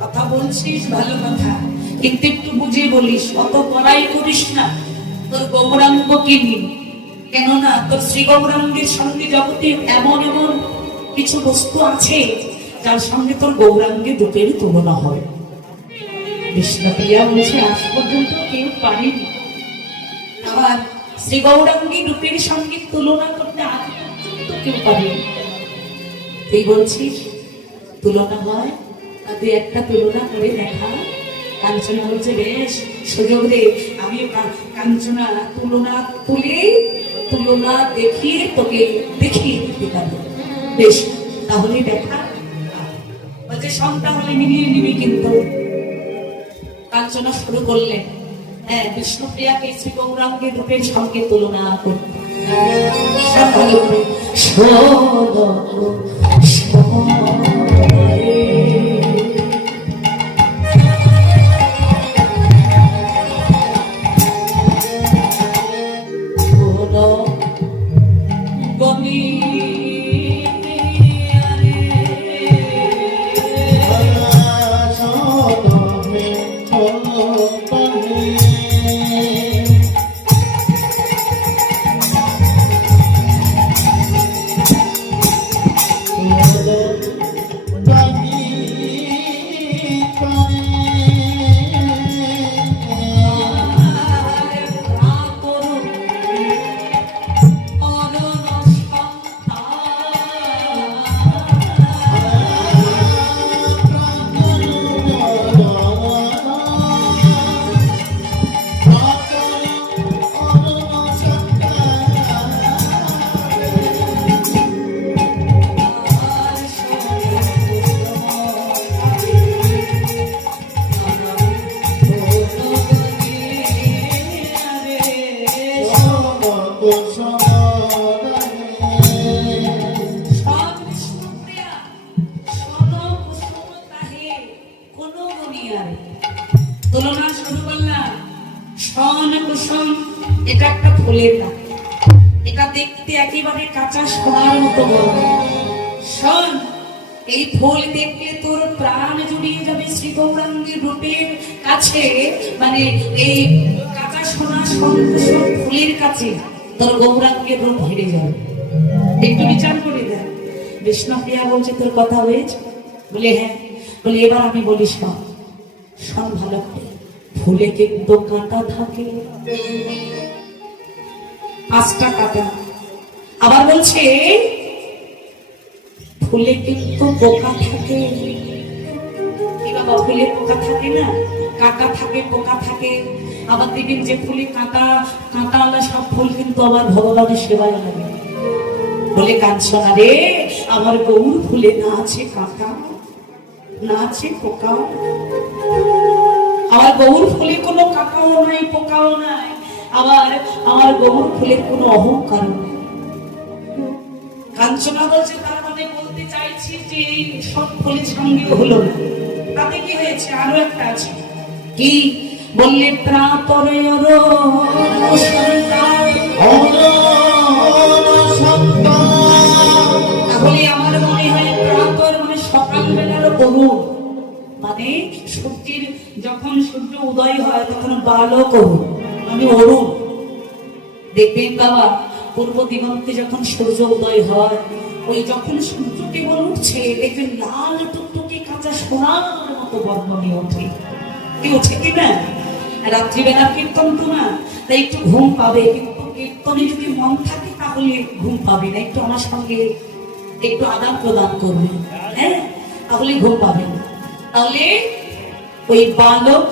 কথা বলছিস ভালো কথা, কিন্তু একটু বুঝে বলিস, অত বড়াই করিস না তোর গৌরাঙ্গ কি নিয়ে। কেননা তোর শ্রী গৌরাঙ্গের সঙ্গে জগতে এমন এমন কিছু বস্তু আছে যার সঙ্গে তোর গৌরাঙ্গের রূপের তুলনা হয়। বিষ্ণুপ্রিয়া বলছে আজ পর্যন্ত কেউ পারেনি আমার শ্রী গৌরাঙ্গের রূপের সঙ্গে তুলনা করতে, আজ পর্যন্ত কেউ পারেনি। তুই বলছিস তুলনা হয়, তুই একটা তুলনা করে দেখা। কাঞ্চনা বলছে বেশ, সুযোগ রে, আমি কাঞ্চনা তুলনা তুলনা দেখিয়ে তোকে দেখিয়ে দিতে পারবো। বেশ, তাহলে দেখা। বলছে সন্তান হলে মিলিয়ে নিবি। কিন্তু কাঞ্চনা শুরু করলেন হ্যাঁ বিষ্ণুপ্রিয়াকে শ্রী গৌরাঙ্গের রূপের সঙ্গে তুলনা করতে। তুলনা শুরু করলাম। শন কুসুম এটা একটা ফুলের গাছ, এটা দেখতে একেবারে কাঁচা সোনার মতো বড়। শোন, এই ফুল দেখলে তোর প্রাণ জুড়িয়ে যাবে শ্রী গৌরাঙ্গের রূপের কাছে, মানে এই কাঁচা সোনা শন কুসুম ফুলের কাছে তোর গৌরাঙ্গের রূপ হেরে যাবে। একটু বিচার করে দেয়। বিষ্ণুপ্রিয়া বলছে তোর কথা হয়েছে? বলে হ্যাঁ। বলে এবার আমি বলি শোন, শোন ভালো করে, ফুলে কিন্তু কাঁটা থাকে, 5টা কাঁটা। আবার বলছে ফুলে কিন্তু পোকা থাকে। কি বাবা, ফুলে পোকা থাকে না? কাঁটা থাকে, পোকা থাকে। আবার দেখবেন যে ফুলে কাঁটাওয়ালা সব ফুল কিন্তু আবার ভগবানের সেবায় লাগে। বলে কাঞ্চনা রে, আমার গৌর ফুলে না আছে কাঁটা, না আছে পোকা। আমার গৌর ফুলে কোনো কাঁটাও নাই, পোকাও নাই। আবার আমার গৌর ফুলের কোনো অহংকার নেই। কাঞ্চনা বলছে তার মানে বলতে চাইছি যে এই সব ফুলের সঙ্গে হলো না, তাতে কি হয়েছে? আরো একটা আছে। কি বললে? প্রাতরে তাহলে আমার মনে হয় প্রাতর মানে সকালবেলার অরুণ, মানে সূর্যের যখন সূর্য উদয় হয় তখন বালক অরুণ মানে অরুণ। দেখবেন বাবা, পূর্ব দিগন্তে যখন সূর্য উদয় হয়, ওই যখন সূর্য কেবল উঠছে দেখবেন লাল টুকটুকি কাঁচা সোনার মতো বর্ণ নিয়ে ওঠে। কি ওঠে কি না? রাত্রিবেলা কীর্তন তো না, তাই একটু ঘুম পাবে, কিন্তু কীর্তনে যদি মন থাকে তাহলে ঘুম পাবে না। একটু আমার সঙ্গে একটু আদান প্রদান করবে, হ্যাঁ, তাহলে ঘুম পাবে না। তাহলে ওই বালক